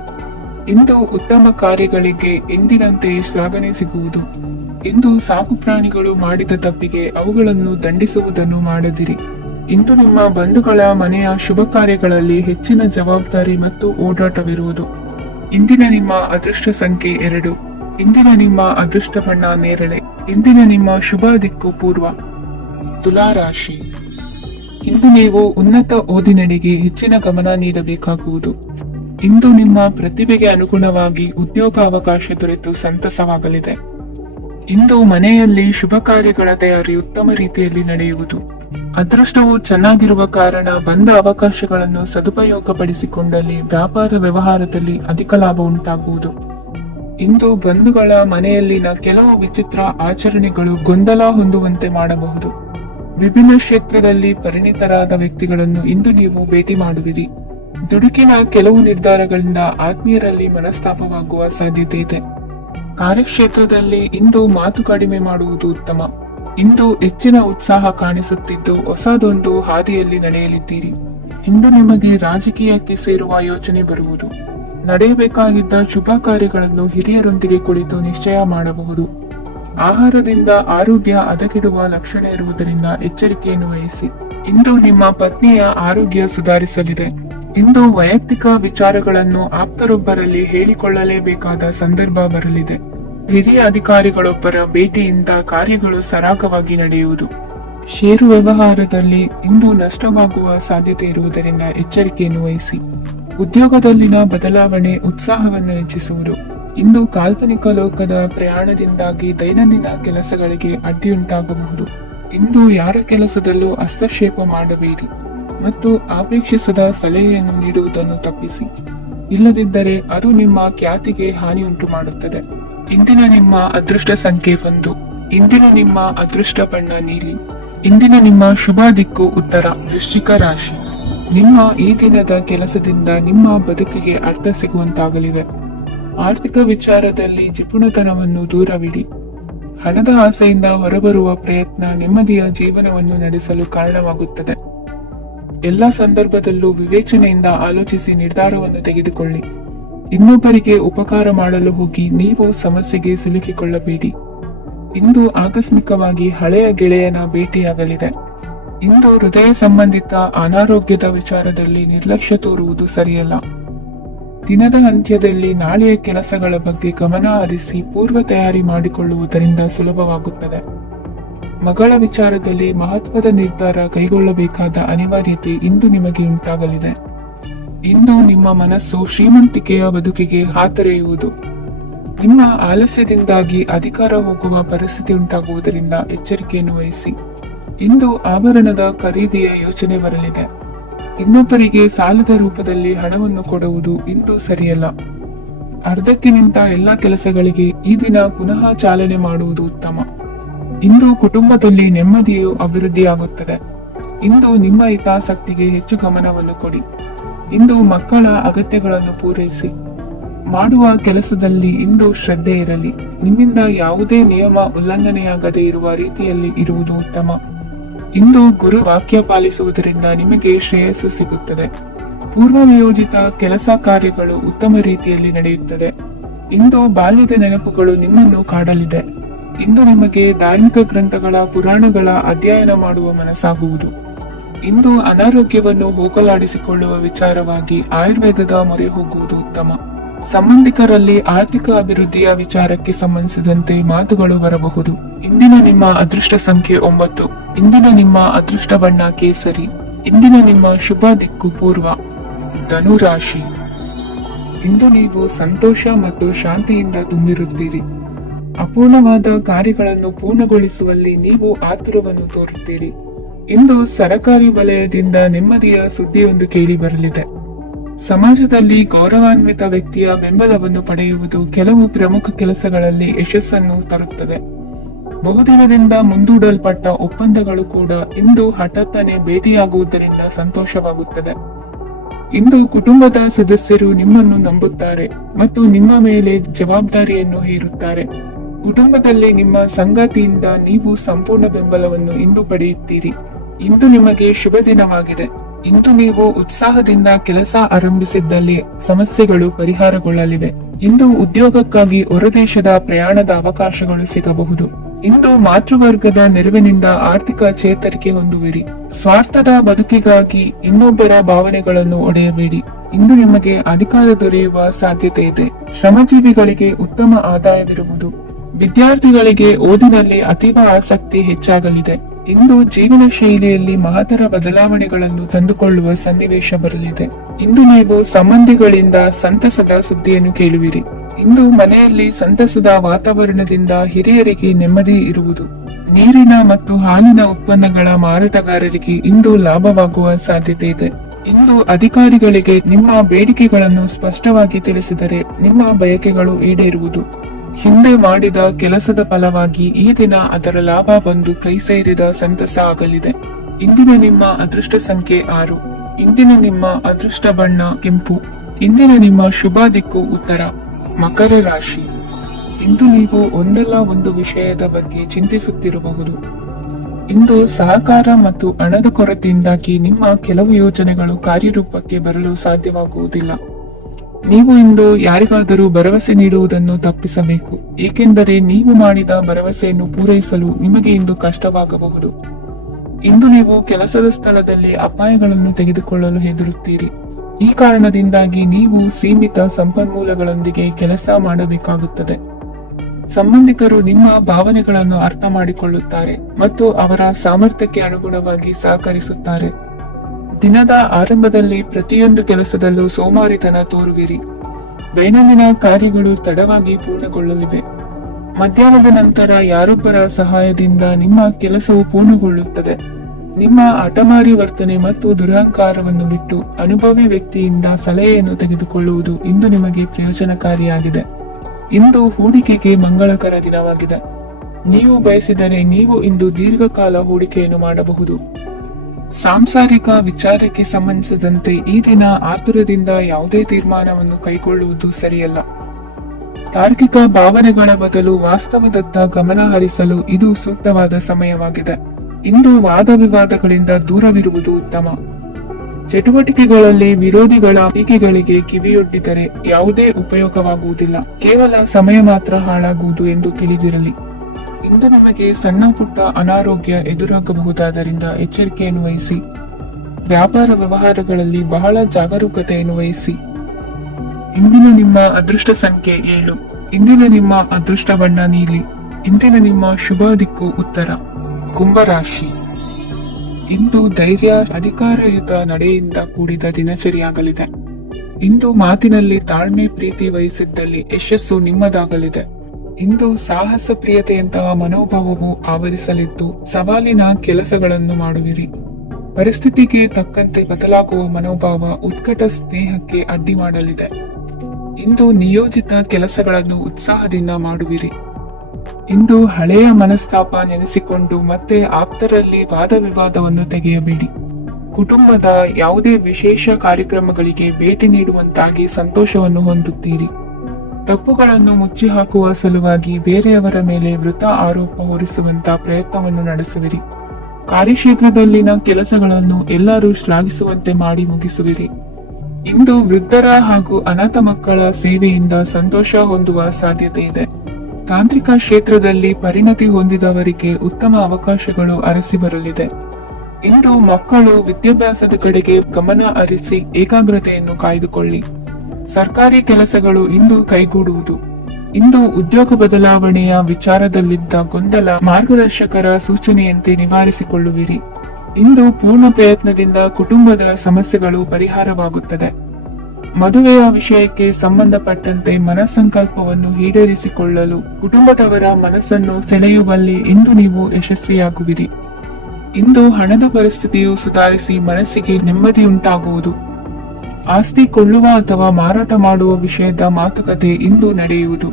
ಇಂದು ಉತ್ತಮ ಕಾರ್ಯಗಳಿಗೆ ಎಂದಿನಂತೆ ಶ್ಲಾಘನೆ ಸಿಗುವುದು. ಇಂದು ಸಾಕು ಪ್ರಾಣಿಗಳು ಮಾಡಿದ ತಪ್ಪಿಗೆ ಅವುಗಳನ್ನು ದಂಡಿಸುವುದನ್ನು ಮಾಡದಿರಿ. ಇಂದು ನಿಮ್ಮ ಬಂಧುಗಳ ಮನೆಯ ಶುಭ ಕಾರ್ಯಗಳಲ್ಲಿ ಹೆಚ್ಚಿನ ಜವಾಬ್ದಾರಿ ಮತ್ತು ಓಡಾಟವಿರುವುದು. ಇಂದಿನ ನಿಮ್ಮ ಅದೃಷ್ಟ ಸಂಖ್ಯೆ 2. ಇಂದಿನ ನಿಮ್ಮ ಅದೃಷ್ಟ ಬಣ್ಣ ನೇರಳೆ. ಇಂದಿನ ನಿಮ್ಮ ಶುಭ ದಿಕ್ಕು ಪೂರ್ವ. ತುಲಾ ರಾಶಿ. ಇಂದು ನೀವು ಉನ್ನತ ಓದಿನೆಡೆಗೆ ಹೆಚ್ಚಿನ ಗಮನ ನೀಡಬೇಕಾಗುವುದು. ಇಂದು ನಿಮ್ಮ ಪ್ರತಿಭೆಗೆ ಅನುಗುಣವಾಗಿ ಉದ್ಯೋಗಾವಕಾಶ ದೊರೆತು ಸಂತಸವಾಗಲಿದೆ. ಇಂದು ಮನೆಯಲ್ಲಿ ಶುಭ ಕಾರ್ಯಗಳ ತಯಾರಿ ಉತ್ತಮ ರೀತಿಯಲ್ಲಿ ನಡೆಯುವುದು. ಅದೃಷ್ಟವು ಚೆನ್ನಾಗಿರುವ ಕಾರಣ ಬಂದ ಅವಕಾಶಗಳನ್ನು ಸದುಪಯೋಗಪಡಿಸಿಕೊಂಡಲ್ಲಿ ವ್ಯಾಪಾರ ವ್ಯವಹಾರದಲ್ಲಿ ಅಧಿಕ ಲಾಭ ಉಂಟಾಗುವುದು. ಇಂದು ಬಂಧುಗಳ ಮನೆಯಲ್ಲಿನ ಕೆಲವು ವಿಚಿತ್ರ ಆಚರಣೆಗಳು ಗೊಂದಲ ಹೊಂದುವಂತೆ ಮಾಡಬಹುದು. ವಿಭಿನ್ನ ಕ್ಷೇತ್ರದಲ್ಲಿ ಪರಿಣಿತರಾದ ವ್ಯಕ್ತಿಗಳನ್ನು ಇಂದು ನೀವು ಭೇಟಿ ಮಾಡುವಿರಿ. ದುಡುಕಿನ ಕೆಲವು ನಿರ್ಧಾರಗಳಿಂದ ಆತ್ಮೀಯರಲ್ಲಿ ಮನಸ್ತಾಪವಾಗುವ ಸಾಧ್ಯತೆ ಇದೆ. ಕಾರ್ಯಕ್ಷೇತ್ರದಲ್ಲಿ ಇಂದು ಮಾತು ಕಡಿಮೆ ಮಾಡುವುದು ಉತ್ತಮ. ಇಂದು ಹೆಚ್ಚಿನ ಉತ್ಸಾಹ ಕಾಣಿಸುತ್ತಿದ್ದು ಹೊಸದೊಂದು ಹಾದಿಯಲ್ಲಿ ನಡೆಯಲಿದ್ದೀರಿ. ಇಂದು ನಿಮಗೆ ರಾಜಕೀಯಕ್ಕೆ ಸೇರುವ ಯೋಚನೆ ಬರುವುದು. ನಡೆಯಬೇಕಾಗಿದ್ದ ಶುಭ ಕಾರ್ಯಗಳನ್ನು ಹಿರಿಯರೊಂದಿಗೆ ಕುಳಿತು ನಿಶ್ಚಯ ಮಾಡಬಹುದು. ಆಹಾರದಿಂದ ಆರೋಗ್ಯ ಹದಗೆಡುವ ಲಕ್ಷಣ ಇರುವುದರಿಂದ ಎಚ್ಚರಿಕೆಯನ್ನು ವಹಿಸಿ. ಇಂದು ನಿಮ್ಮ ಪತ್ನಿಯ ಆರೋಗ್ಯ ಸುಧಾರಿಸಲಿದೆ. ಇಂದು ವೈಯಕ್ತಿಕ ವಿಚಾರಗಳನ್ನು ಆಪ್ತರೊಬ್ಬರಲ್ಲಿ ಹೇಳಿಕೊಳ್ಳಲೇಬೇಕಾದ ಸಂದರ್ಭ ಬರಲಿದೆ. ಹಿರಿಯ ಅಧಿಕಾರಿಗಳೊಬ್ಬರ ಭೇಟಿಯಿಂದ ಕಾರ್ಯಗಳು ಸರಾಗವಾಗಿ ನಡೆಯುವುದು. ಷೇರು ವ್ಯವಹಾರದಲ್ಲಿ ಇಂದು ನಷ್ಟವಾಗುವ ಸಾಧ್ಯತೆ ಇರುವುದರಿಂದ ಎಚ್ಚರಿಕೆಯನ್ನು ವಹಿಸಿ. ಉದ್ಯೋಗದಲ್ಲಿನ ಬದಲಾವಣೆ ಉತ್ಸಾಹವನ್ನು ಹೆಚ್ಚಿಸುವುದು. ಇಂದು ಕಾಲ್ಪನಿಕ ಲೋಕದ ಪ್ರಯಾಣದಿಂದಾಗಿ ದೈನಂದಿನ ಕೆಲಸಗಳಿಗೆ ಅಡ್ಡಿಯುಂಟಾಗಬಹುದು. ಇಂದು ಯಾರ ಕೆಲಸದಲ್ಲೂ ಹಸ್ತಕ್ಷೇಪ ಮಾಡಬೇಡಿ ಮತ್ತು ಅಪೇಕ್ಷಿಸದ ಸಲಹೆಯನ್ನು ನೀಡುವುದನ್ನು ತಪ್ಪಿಸಿ. ಇಲ್ಲದಿದ್ದರೆ ಅದು ನಿಮ್ಮ ಖ್ಯಾತಿಗೆ ಹಾನಿಯುಂಟು ಮಾಡುತ್ತದೆ. ಇಂದಿನ ನಿಮ್ಮ ಅದೃಷ್ಟ ಸಂಖ್ಯೆ 1. ಇಂದಿನ ನಿಮ್ಮ ಅದೃಷ್ಟ ಬಣ್ಣ ನೀಲಿ. ಇಂದಿನ ನಿಮ್ಮ ಶುಭ ದಿಕ್ಕು ಉತ್ತರ. ವೃಶ್ಚಿಕ ರಾಶಿ. ನಿಮ್ಮ ಈ ದಿನದ ಕೆಲಸದಿಂದ ನಿಮ್ಮ ಬದುಕಿಗೆ ಅರ್ಥ ಸಿಗುವಂತಾಗಲಿದೆ. ಆರ್ಥಿಕ ವಿಚಾರದಲ್ಲಿ ಜಿಪುಣತನವನ್ನು ದೂರವಿಡಿ. ಹಣದ ಆಸೆಯಿಂದ ಹೊರಬರುವ ಪ್ರಯತ್ನ ನೆಮ್ಮದಿಯ ಜೀವನವನ್ನು ನಡೆಸಲು ಕಾರಣವಾಗುತ್ತದೆ. ಎಲ್ಲ ಸಂದರ್ಭದಲ್ಲೂ ವಿವೇಚನೆಯಿಂದ ಆಲೋಚಿಸಿ ನಿರ್ಧಾರವನ್ನು ತೆಗೆದುಕೊಳ್ಳಿ. ಇನ್ನೊಬ್ಬರಿಗೆ ಉಪಕಾರ ಮಾಡಲು ಹೋಗಿ ನೀವು ಸಮಸ್ಯೆಗೆ ಸಿಲುಕಿಕೊಳ್ಳಬೇಡಿ. ಇಂದು ಆಕಸ್ಮಿಕವಾಗಿ ಹಳೆಯ ಗೆಳೆಯನ ಭೇಟಿಯಾಗಲಿದೆ. ಇಂದು ಹೃದಯ ಸಂಬಂಧಿತ ಅನಾರೋಗ್ಯದ ವಿಚಾರದಲ್ಲಿ ನಿರ್ಲಕ್ಷ್ಯ ತೋರುವುದು ಸರಿಯಲ್ಲ. ದಿನದ ಅಂತ್ಯದಲ್ಲಿ ನಾಳೆಯ ಕೆಲಸಗಳ ಬಗ್ಗೆ ಗಮನ ಹರಿಸಿ ಪೂರ್ವ ತಯಾರಿ ಮಾಡಿಕೊಳ್ಳುವುದರಿಂದ ಸುಲಭವಾಗುತ್ತದೆ. ಮಗಳ ವಿಚಾರದಲ್ಲಿ ಮಹತ್ವದ ನಿರ್ಧಾರ ಕೈಗೊಳ್ಳಬೇಕಾದ ಅನಿವಾರ್ಯತೆ ಇಂದು ನಿಮಗೆ ಉಂಟಾಗಲಿದೆ. ಇಂದು ನಿಮ್ಮ ಮನಸ್ಸು ಶ್ರೀಮಂತಿಕೆಯ ಬದುಕಿಗೆ ಹಾತೊರೆಯುವುದು. ನಿಮ್ಮ ಆಲಸ್ಯದಿಂದಾಗಿ ಅಧಿಕಾರ ಹೋಗುವ ಪರಿಸ್ಥಿತಿ ಉಂಟಾಗುವುದರಿಂದ ಎಚ್ಚರಿಕೆಯನ್ನು ವಹಿಸಿ. ಇಂದು ಆಭರಣದ ಖರೀದಿಯ ಯೋಚನೆ ಬರಲಿದೆ. ಇನ್ನೊಬ್ಬರಿಗೆ ಸಾಲದ ರೂಪದಲ್ಲಿ ಹಣವನ್ನು ಕೊಡುವುದು ಇಂದು ಸರಿಯಲ್ಲ. ಅರ್ಧಕ್ಕೆ ನಿಂತ ಎಲ್ಲ ಕೆಲಸಗಳಿಗೆ ಈ ದಿನ ಪುನಃ ಚಾಲನೆ ಮಾಡುವುದು ಉತ್ತಮ. ಇಂದು ಕುಟುಂಬದಲ್ಲಿ ನೆಮ್ಮದಿಯು ಅಭಿವೃದ್ಧಿಯಾಗುತ್ತದೆ. ಇಂದು ನಿಮ್ಮ ಹಿತಾಸಕ್ತಿಗೆ ಹೆಚ್ಚು ಗಮನವನ್ನು ಕೊಡಿ. ಇಂದು ಮಕ್ಕಳ ಅಗತ್ಯಗಳನ್ನು ಪೂರೈಸಿ. ಮಾಡುವ ಕೆಲಸದಲ್ಲಿ ಇಂದು ಶ್ರದ್ಧೆ ಇರಲಿ. ನಿಮ್ಮಿಂದ ಯಾವುದೇ ನಿಯಮ ಉಲ್ಲಂಘನೆಯಾಗದೇ ಇರುವ ರೀತಿಯಲ್ಲಿ ಇರುವುದು ಉತ್ತಮ. ಇಂದು ಗುರು ವಾಕ್ಯ ಪಾಲಿಸುವುದರಿಂದ ನಿಮಗೆ ಶ್ರೇಯಸ್ಸು ಸಿಗುತ್ತದೆ. ಪೂರ್ವನಿಯೋಜಿತ ಕೆಲಸ ಕಾರ್ಯಗಳು ಉತ್ತಮ ರೀತಿಯಲ್ಲಿ ನಡೆಯುತ್ತದೆ. ಇಂದು ಬಾಲ್ಯದ ನೆನಪುಗಳು ನಿಮ್ಮನ್ನು ಕಾಡಲಿದೆ. ಇಂದು ನಿಮಗೆ ಧಾರ್ಮಿಕ ಗ್ರಂಥಗಳ ಪುರಾಣಗಳ ಅಧ್ಯಯನ ಮಾಡುವ ಮನಸ್ಸಾಗುವುದು. ಇಂದು ಅನಾರೋಗ್ಯವನ್ನು ಹೋಗಲಾಡಿಸಿಕೊಳ್ಳುವ ವಿಚಾರವಾಗಿ ಆಯುರ್ವೇದದ ಮೊರೆ ಹೋಗುವುದು ಉತ್ತಮ. ಸಂಬಂಧಿಕರಲ್ಲಿ ಆರ್ಥಿಕ ಅಭಿವೃದ್ಧಿಯ ವಿಚಾರಕ್ಕೆ ಸಂಬಂಧಿಸಿದಂತೆ ಮಾತುಗಳು ಬರಬಹುದು. ಇಂದಿನ ನಿಮ್ಮ ಅದೃಷ್ಟ ಸಂಖ್ಯೆ 9. ಇಂದಿನ ನಿಮ್ಮ ಅದೃಷ್ಟ ಬಣ್ಣ ಕೇಸರಿ. ಇಂದಿನ ನಿಮ್ಮ ಶುಭ ದಿಕ್ಕು ಪೂರ್ವ. ಧನುರಾಶಿ. ಇಂದು ನೀವು ಸಂತೋಷ ಮತ್ತು ಶಾಂತಿಯಿಂದ ತುಂಬಿರುತ್ತೀರಿ. ಅಪೂರ್ಣವಾದ ಕಾರ್ಯಗಳನ್ನು ಪೂರ್ಣಗೊಳಿಸುವಲ್ಲಿ ನೀವು ಆತುರವನ್ನು ತೋರುತ್ತೀರಿ. ಇಂದು ಸರಕಾರಿ ವಲಯದಿಂದ ನೆಮ್ಮದಿಯ ಸುದ್ದಿಯೊಂದು ಕೇಳಿ ಬರಲಿದೆ. ಸಮಾಜದಲ್ಲಿ ಗೌರವಾನ್ವಿತ ವ್ಯಕ್ತಿಯ ಬೆಂಬಲವನ್ನು ಪಡೆಯುವುದು ಕೆಲವು ಪ್ರಮುಖ ಕೆಲಸಗಳಲ್ಲಿ ಯಶಸ್ಸನ್ನು ತರುತ್ತದೆ. ಬಹುದಿನದಿಂದ ಮುಂದೂಡಲ್ಪಟ್ಟ ಒಪ್ಪಂದಗಳು ಕೂಡ ಇಂದು ಹಠಾತ್ತನೆ ಭೇಟಿಯಾಗುವುದರಿಂದ ಸಂತೋಷವಾಗುತ್ತದೆ. ಇಂದು ಕುಟುಂಬದ ಸದಸ್ಯರು ನಿಮ್ಮನ್ನು ನಂಬುತ್ತಾರೆ ಮತ್ತು ನಿಮ್ಮ ಮೇಲೆ ಜವಾಬ್ದಾರಿಯನ್ನು ಹೇರುತ್ತಾರೆ. ಕುಟುಂಬದಲ್ಲಿ ನಿಮ್ಮ ಸಂಗಾತಿಯಿಂದ ನೀವು ಸಂಪೂರ್ಣ ಬೆಂಬಲವನ್ನು ಇಂದು ಪಡೆಯುತ್ತೀರಿ. ಇಂದು ನಿಮಗೆ ಶುಭ ದಿನವಾಗಿದೆ. ಇಂದು ನೀವು ಉತ್ಸಾಹದಿಂದ ಕೆಲಸ ಆರಂಭಿಸಿದ್ದಲ್ಲಿ ಸಮಸ್ಯೆಗಳು ಪರಿಹಾರಗೊಳ್ಳಲಿವೆ. ಇಂದು ಉದ್ಯೋಗಕ್ಕಾಗಿ ಹೊರದೇಶದ ಪ್ರಯಾಣದ ಅವಕಾಶಗಳು ಸಿಗಬಹುದು. ಇಂದು ಮಾತೃವರ್ಗದ ನೆರವಿನಿಂದ ಆರ್ಥಿಕ ಚೇತರಿಕೆ ಹೊಂದುವಿರಿ. ಸ್ವಾರ್ಥದ ಬದುಕಿಗಾಗಿ ಇನ್ನೊಬ್ಬರ ಭಾವನೆಗಳನ್ನು ಒಡೆಯಬೇಡಿ. ಇಂದು ನಿಮಗೆ ಅಧಿಕಾರ ದೊರೆಯುವ ಸಾಧ್ಯತೆ ಇದೆ. ಶ್ರಮಜೀವಿಗಳಿಗೆ ಉತ್ತಮ ಆದಾಯವಿರುವುದು. ವಿದ್ಯಾರ್ಥಿಗಳಿಗೆ ಓದಿನಲ್ಲಿ ಅತೀವ ಆಸಕ್ತಿ ಹೆಚ್ಚಾಗಲಿದೆ. ಇಂದು ಜೀವನ ಶೈಲಿಯಲ್ಲಿ ಮಹತ್ತರ ಬದಲಾವಣೆಗಳನ್ನು ತಂದುಕೊಳ್ಳುವ ಸನ್ನಿವೇಶ ಬರಲಿದೆ. ಇಂದು ನೀವು ಸಂಬಂಧಿಗಳಿಂದ ಸಂತಸದ ಸುದ್ದಿಯನ್ನು ಕೇಳುವಿರಿ. ಇಂದು ಮನೆಯಲ್ಲಿ ಸಂತಸದ ವಾತಾವರಣದಿಂದ ಹಿರಿಯರಿಗೆ ನೆಮ್ಮದಿ ಇರುವುದು. ನೀರಿನ ಮತ್ತು ಹಾಲಿನ ಉತ್ಪನ್ನಗಳ ಮಾರಾಟಗಾರರಿಗೆ ಇಂದು ಲಾಭವಾಗುವ ಸಾಧ್ಯತೆ ಇದೆ. ಇಂದು ಅಧಿಕಾರಿಗಳಿಗೆ ನಿಮ್ಮ ಬೇಡಿಕೆಗಳನ್ನು ಸ್ಪಷ್ಟವಾಗಿ ತಿಳಿಸಿದರೆ ನಿಮ್ಮ ಬಯಕೆಗಳು ಈಡೇರುವುದು. ಹಿಂದೆ ಮಾಡಿದ ಕೆಲಸದ ಫಲವಾಗಿ ಈ ದಿನ ಅದರ ಲಾಭ ಬಂದು ಕೈ ಸೇರಿದ ಸಂತಸ ಆಗಲಿದೆ. ಇಂದಿನ ನಿಮ್ಮ ಅದೃಷ್ಟ ಸಂಖ್ಯೆ 6. ಇಂದಿನ ನಿಮ್ಮ ಅದೃಷ್ಟ ಬಣ್ಣ ಕೆಂಪು. ಇಂದಿನ ನಿಮ್ಮ ಶುಭ ದಿಕ್ಕು ಉತ್ತರ. ಮಕರ ರಾಶಿ. ಇಂದು ನೀವು ಒಂದಲ್ಲ ಒಂದು ವಿಷಯದ ಬಗ್ಗೆ ಚಿಂತಿಸುತ್ತಿರಬಹುದು. ಇಂದು ಸಹಕಾರ ಮತ್ತು ಹಣದ ಕೊರತೆಯಿಂದಾಗಿ ನಿಮ್ಮ ಕೆಲವು ಯೋಜನೆಗಳು ಕಾರ್ಯರೂಪಕ್ಕೆ ಬರಲು ಸಾಧ್ಯವಾಗುವುದಿಲ್ಲ. ನೀವು ಇಂದು ಯಾರಿಗಾದರೂ ಭರವಸೆ ನೀಡುವುದನ್ನು ತಪ್ಪಿಸಬೇಕು, ಏಕೆಂದರೆ ನೀವು ಮಾಡಿದ ಭರವಸೆಯನ್ನು ಪೂರೈಸಲು ನಿಮಗೆ ಇಂದು ಕಷ್ಟವಾಗಬಹುದು. ಇಂದು ನೀವು ಕೆಲಸದ ಸ್ಥಳದಲ್ಲಿ ಅಪಾಯಗಳನ್ನು ತೆಗೆದುಕೊಳ್ಳಲು ಹೆದರುತ್ತೀರಿ. ಈ ಕಾರಣದಿಂದಾಗಿ ನೀವು ಸೀಮಿತ ಸಂಪನ್ಮೂಲಗಳೊಂದಿಗೆ ಕೆಲಸ ಮಾಡಬೇಕಾಗುತ್ತದೆ. ಸಂಬಂಧಿಕರು ನಿಮ್ಮ ಭಾವನೆಗಳನ್ನು ಅರ್ಥ ಮಾಡಿಕೊಳ್ಳುತ್ತಾರೆ ಮತ್ತು ಅವರ ಸಾಮರ್ಥ್ಯಕ್ಕೆ ಅನುಗುಣವಾಗಿ ಸಹಕರಿಸುತ್ತಾರೆ. ದಿನದ ಆರಂಭದಲ್ಲಿ ಪ್ರತಿಯೊಂದು ಕೆಲಸದಲ್ಲೂ ಸೋಮಾರಿತನ ತೋರುವಿರಿ. ದೈನಂದಿನ ಕಾರ್ಯಗಳು ತಡವಾಗಿ ಪೂರ್ಣಗೊಳ್ಳಲಿವೆ. ಮಧ್ಯಾಹ್ನದ ನಂತರ ಯಾರೊಬ್ಬರ ಸಹಾಯದಿಂದ ನಿಮ್ಮ ಕೆಲಸವು ಪೂರ್ಣಗೊಳ್ಳುತ್ತದೆ. ನಿಮ್ಮ ಹಠಮಾರಿ ವರ್ತನೆ ಮತ್ತು ದುರಹಂಕಾರವನ್ನು ಬಿಟ್ಟು ಅನುಭವಿ ವ್ಯಕ್ತಿಯಿಂದ ಸಲಹೆಯನ್ನು ತೆಗೆದುಕೊಳ್ಳುವುದು ಇಂದು ನಿಮಗೆ ಪ್ರಯೋಜನಕಾರಿಯಾಗಿದೆ. ಇಂದು ಹೂಡಿಕೆಗೆ ಮಂಗಳಕರ ದಿನವಾಗಿದೆ. ನೀವು ಬಯಸಿದರೆ ನೀವು ಇಂದು ದೀರ್ಘಕಾಲ ಹೂಡಿಕೆಯನ್ನು ಮಾಡಬಹುದು. ಸಾಂಸಾರಿಕ ವಿಚಾರಕ್ಕೆ ಸಂಬಂಧಿಸಿದಂತೆ ಈ ದಿನ ಆತುರದಿಂದ ಯಾವುದೇ ತೀರ್ಮಾನವನ್ನು ಕೈಗೊಳ್ಳುವುದು ಸರಿಯಲ್ಲ. ತಾರ್ಕಿಕ ಭಾವನೆಗಳ ಬದಲು ವಾಸ್ತವದತ್ತ ಗಮನ ಹರಿಸಲು ಇದು ಸೂಕ್ತವಾದ ಸಮಯವಾಗಿದೆ. ಇಂದು ವಾದ ವಿವಾದಗಳಿಂದ ದೂರವಿರುವುದು ಉತ್ತಮ. ಚಟುವಟಿಕೆಗಳಲ್ಲಿ ವಿರೋಧಿಗಳ ಟೀಕೆಗಳಿಗೆ ಕಿವಿಯೊಡ್ಡಿದರೆ ಯಾವುದೇ ಉಪಯೋಗವಾಗುವುದಿಲ್ಲ, ಕೇವಲ ಸಮಯ ಮಾತ್ರ ಹಾಳಾಗುವುದು ಎಂದು ತಿಳಿದಿರಲಿ. ಇಂದು ನಿಮಗೆ ಸಣ್ಣ ಪುಟ್ಟ ಅನಾರೋಗ್ಯ ಎದುರಾಗಬಹುದಾದ್ದರಿಂದ ಎಚ್ಚರಿಕೆಯನ್ನು ವಹಿಸಿ. ವ್ಯಾಪಾರ ವ್ಯವಹಾರಗಳಲ್ಲಿ ಬಹಳ ಜಾಗರೂಕತೆಯನ್ನು ವಹಿಸಿ. ಇಂದಿನ ನಿಮ್ಮ ಅದೃಷ್ಟ ಸಂಖ್ಯೆ 7. ಇಂದಿನ ನಿಮ್ಮ ಅದೃಷ್ಟ ಬಣ್ಣ ನೀಲಿ. ಇಂದಿನ ನಿಮ್ಮ ಶುಭ ದಿಕ್ಕು ಉತ್ತರ. ಕುಂಭರಾಶಿ. ಇಂದು ಧೈರ್ಯ, ಅಧಿಕಾರಯುತ ನಡೆಯಿಂದ ಕೂಡಿದ ದಿನಚರಿಯಾಗಲಿದೆ. ಇಂದು ಮಾತಿನಲ್ಲಿ ತಾಳ್ಮೆ, ಪ್ರೀತಿ ವಹಿಸಿದ್ದಲ್ಲಿ ಯಶಸ್ಸು ನಿಮ್ಮದಾಗಲಿದೆ. ಇಂದು ಸಾಹಸ ಪ್ರಿಯತೆಯಂತಹ ಮನೋಭಾವವು ಆವರಿಸಲಿದ್ದು ಸವಾಲಿನ ಕೆಲಸಗಳನ್ನು ಮಾಡುವಿರಿ. ಪರಿಸ್ಥಿತಿಗೆ ತಕ್ಕಂತೆ ಬದಲಾಗುವ ಮನೋಭಾವ ಉತ್ಕಟ ಸ್ನೇಹಕ್ಕೆ ಅಡ್ಡಿ ಮಾಡಲಿದೆ. ಇಂದು ನಿಯೋಜಿತ ಕೆಲಸಗಳನ್ನು ಉತ್ಸಾಹದಿಂದ ಮಾಡುವಿರಿ. ಇಂದು ಹಳೆಯ ಮನಸ್ತಾಪ ನೆನೆಸಿಕೊಂಡು ಮತ್ತೆ ಆಪ್ತರಲ್ಲಿ ವಾದ ವಿವಾದವನ್ನು ತೆಗೆಯಬೇಡಿ. ಕುಟುಂಬದ ಯಾವುದೇ ವಿಶೇಷ ಕಾರ್ಯಕ್ರಮಗಳಿಗೆ ಭೇಟಿ ನೀಡುವಂತಾಗಿ ಸಂತೋಷವನ್ನು ಹೊಂದುತ್ತೀರಿ. ತಪ್ಪುಗಳನ್ನು ಮುಚ್ಚಿ ಹಾಕುವ ಸಲುವಾಗಿ ಬೇರೆಯವರ ಮೇಲೆ ವೃಥ ಆರೋಪ ಹೊರಿಸುವಂತ ಪ್ರಯತ್ನವನ್ನು ನಡೆಸುವಿರಿ. ಕಾರ್ಯಕ್ಷೇತ್ರದಲ್ಲಿನ ಕೆಲಸಗಳನ್ನು ಎಲ್ಲರೂ ಶ್ಲಾಘಿಸುವಂತೆ ಮಾಡಿ ಮುಗಿಸುವಿರಿ. ಇಂದು ವೃದ್ಧರ ಹಾಗೂ ಅನಾಥ ಮಕ್ಕಳ ಸೇವೆಯಿಂದ ಸಂತೋಷ ಹೊಂದುವ ಸಾಧ್ಯತೆ ಇದೆ. ತಾಂತ್ರಿಕ ಕ್ಷೇತ್ರದಲ್ಲಿ ಪರಿಣತಿ ಹೊಂದಿದವರಿಗೆ ಉತ್ತಮ ಅವಕಾಶಗಳು ಅರಸಿ ಬರಲಿದೆ. ಇಂದು ಮಕ್ಕಳು ವಿದ್ಯಾಭ್ಯಾಸದ ಕಡೆಗೆ ಗಮನ ಹರಿಸಿ ಏಕಾಗ್ರತೆಯನ್ನು ಕಾಯ್ದುಕೊಳ್ಳಿ. ಸರ್ಕಾರಿ ಕೆಲಸಗಳು ಇಂದು ಕೈಗೂಡುವುದು. ಇಂದು ಉದ್ಯೋಗ ಬದಲಾವಣೆಯ ವಿಚಾರದಲ್ಲಿದ್ದ ಗೊಂದಲ ಮಾರ್ಗದರ್ಶಕರ ಸೂಚನೆಯಂತೆ ನಿವಾರಿಸಿಕೊಳ್ಳುವಿರಿ. ಇಂದು ಪೂರ್ಣ ಪ್ರಯತ್ನದಿಂದ ಕುಟುಂಬದ ಸಮಸ್ಯೆಗಳು ಪರಿಹಾರವಾಗುತ್ತದೆ. ಮದುವೆಯ ವಿಷಯಕ್ಕೆ ಸಂಬಂಧಪಟ್ಟಂತೆ ಮನಸ್ಸಂಕಲ್ಪವನ್ನು ಈಡೇರಿಸಿಕೊಳ್ಳಲು ಕುಟುಂಬದವರ ಮನಸ್ಸನ್ನು ಸೆಳೆಯುವಲ್ಲಿ ಇಂದು ನೀವು ಯಶಸ್ವಿಯಾಗುವಿರಿ. ಇಂದು ಹಣದ ಪರಿಸ್ಥಿತಿಯು ಸುಧಾರಿಸಿ ಮನಸ್ಸಿಗೆ ನೆಮ್ಮದಿಯುಂಟಾಗುವುದು. ಆಸ್ತಿ ಕೊಳ್ಳುವ ಅಥವಾ ಮಾರಾಟ ಮಾಡುವ ವಿಷಯದ ಮಾತುಕತೆ ಇಂದು ನಡೆಯುವುದು.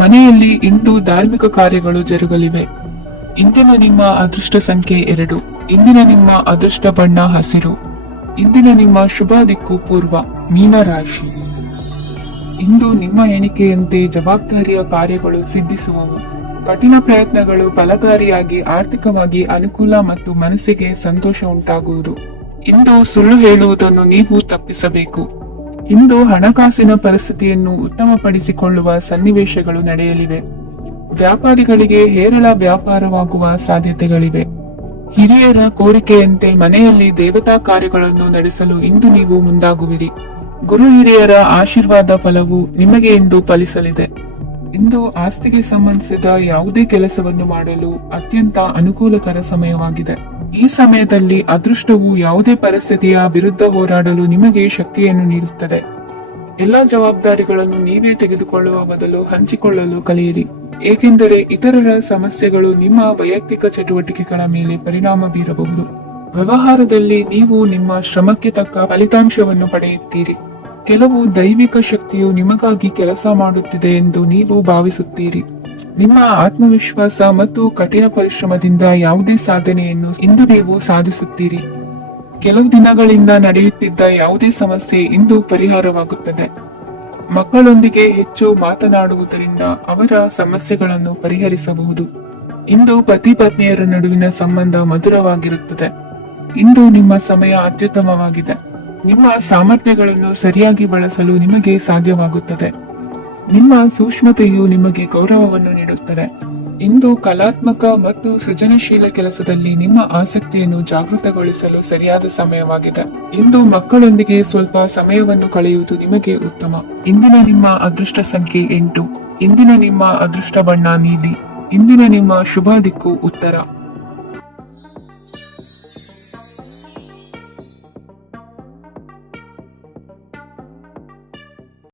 ಮನೆಯಲ್ಲಿ ಇಂದು ಧಾರ್ಮಿಕ ಕಾರ್ಯಗಳು ಜರುಗಲಿವೆ. ಇಂದಿನ ನಿಮ್ಮ ಅದೃಷ್ಟ ಸಂಖ್ಯೆ 2. ಇಂದಿನ ನಿಮ್ಮ ಅದೃಷ್ಟ ಬಣ್ಣ ಹಸಿರು. ಇಂದಿನ ನಿಮ್ಮ ಶುಭ ದಿಕ್ಕು ಪೂರ್ವ. ಮೀನರಾಶಿ. ಇಂದು ನಿಮ್ಮ ಎಣಿಕೆಯಂತೆ ಜವಾಬ್ದಾರಿಯ ಕಾರ್ಯಗಳು ಸಿದ್ಧಿಸುವವು. ಕಠಿಣ ಪ್ರಯತ್ನಗಳು ಫಲಕಾರಿಯಾಗಿ ಆರ್ಥಿಕವಾಗಿ ಅನುಕೂಲ ಮತ್ತು ಮನಸ್ಸಿಗೆ ಸಂತೋಷ ಉಂಟಾಗುವುದು. ಇಂದು ಸುಳ್ಳು ಹೇಳುವುದನ್ನು ನೀವು ತಪ್ಪಿಸಬೇಕು. ಇಂದು ಹಣಕಾಸಿನ ಪರಿಸ್ಥಿತಿಯನ್ನು ಉತ್ತಮಪಡಿಸಿಕೊಳ್ಳುವ ಸನ್ನಿವೇಶಗಳು ನಡೆಯಲಿವೆ. ವ್ಯಾಪಾರಿಗಳಿಗೆ ಹೇರಳ ವ್ಯಾಪಾರವಾಗುವ ಸಾಧ್ಯತೆಗಳಿವೆ. ಹಿರಿಯರ ಕೋರಿಕೆಯಂತೆ ಮನೆಯಲ್ಲಿ ದೇವತಾ ಕಾರ್ಯಗಳನ್ನು ನಡೆಸಲು ಇಂದು ನೀವು ಮುಂದಾಗುವಿರಿ. ಗುರು ಹಿರಿಯರ ಆಶೀರ್ವಾದ ಫಲವು ನಿಮಗೆ ಇಂದು ಫಲಿಸಲಿದೆ. ಇಂದು ಆಸ್ತಿಗೆ ಸಂಬಂಧಿಸಿದ ಯಾವುದೇ ಕೆಲಸವನ್ನು ಮಾಡಲು ಅತ್ಯಂತ ಅನುಕೂಲಕರ ಸಮಯವಾಗಿದೆ. ಈ ಸಮಯದಲ್ಲಿ ಅದೃಷ್ಟವು ಯಾವುದೇ ಪರಿಸ್ಥಿತಿಯ ವಿರುದ್ಧ ಹೋರಾಡಲು ನಿಮಗೆ ಶಕ್ತಿಯನ್ನು ನೀಡುತ್ತದೆ. ಎಲ್ಲಾ ಜವಾಬ್ದಾರಿಗಳನ್ನು ನೀವೇ ತೆಗೆದುಕೊಳ್ಳುವ ಬದಲು ಹಂಚಿಕೊಳ್ಳಲು ಕಲಿಯಿರಿ, ಏಕೆಂದರೆ ಇತರರ ಸಮಸ್ಯೆಗಳು ನಿಮ್ಮ ವೈಯಕ್ತಿಕ ಚಟುವಟಿಕೆಗಳ ಮೇಲೆ ಪರಿಣಾಮ ಬೀರಬಹುದು. ವ್ಯವಹಾರದಲ್ಲಿ ನೀವು ನಿಮ್ಮ ಶ್ರಮಕ್ಕೆ ತಕ್ಕ ಫಲಿತಾಂಶವನ್ನು ಪಡೆಯುತ್ತೀರಿ. ಕೆಲವು ದೈವಿಕ ಶಕ್ತಿಯು ನಿಮಗಾಗಿ ಕೆಲಸ ಮಾಡುತ್ತಿದೆ ಎಂದು ನೀವು ಭಾವಿಸುತ್ತೀರಿ. ನಿಮ್ಮ ಆತ್ಮವಿಶ್ವಾಸ ಮತ್ತು ಕಠಿಣ ಪರಿಶ್ರಮದಿಂದ ಯಾವುದೇ ಸಾಧನೆಯನ್ನು ಇಂದು ನೀವು ಸಾಧಿಸುತ್ತೀರಿ. ಕೆಲವು ದಿನಗಳಿಂದ ನಡೆಯುತ್ತಿದ್ದ ಯಾವುದೇ ಸಮಸ್ಯೆ ಇಂದು ಪರಿಹಾರವಾಗುತ್ತದೆ. ಮಕ್ಕಳೊಂದಿಗೆ ಹೆಚ್ಚು ಮಾತನಾಡುವುದರಿಂದ ಅವರ ಸಮಸ್ಯೆಗಳನ್ನು ಪರಿಹರಿಸಬಹುದು. ಇಂದು ಪತಿ ಪತ್ನಿಯರ ನಡುವಿನ ಸಂಬಂಧ ಮಧುರವಾಗಿರುತ್ತದೆ. ಇಂದು ನಿಮ್ಮ ಸಮಯ ಅತ್ಯುತ್ತಮವಾಗಿದೆ. ನಿಮ್ಮ ಸಾಮರ್ಥ್ಯಗಳನ್ನು ಸರಿಯಾಗಿ ಬಳಸಲು ನಿಮಗೆ ಸಾಧ್ಯವಾಗುತ್ತದೆ. ನಿಮ್ಮ ಸೂಕ್ಷ್ಮತೆಯು ನಿಮಗೆ ಗೌರವವನ್ನು ನೀಡುತ್ತದೆ. ಇಂದು ಕಲಾತ್ಮಕ ಮತ್ತು ಸೃಜನಶೀಲ ಕೆಲಸದಲ್ಲಿ ನಿಮ್ಮ ಆಸಕ್ತಿಯನ್ನು ಜಾಗೃತಗೊಳಿಸಲು ಸರಿಯಾದ ಸಮಯವಾಗಿದೆ. ಇಂದು ಮಕ್ಕಳೊಂದಿಗೆ ಸ್ವಲ್ಪ ಸಮಯವನ್ನು ಕಳೆಯುವುದು ನಿಮಗೆ ಉತ್ತಮ. ಇಂದಿನ ನಿಮ್ಮ ಅದೃಷ್ಟ ಸಂಖ್ಯೆ 8. ಇಂದಿನ ನಿಮ್ಮ ಅದೃಷ್ಟ ಬಣ್ಣ ನೀಲಿ. ಇಂದಿನ ನಿಮ್ಮ ಶುಭ ದಿಕ್ಕು ಉತ್ತರ.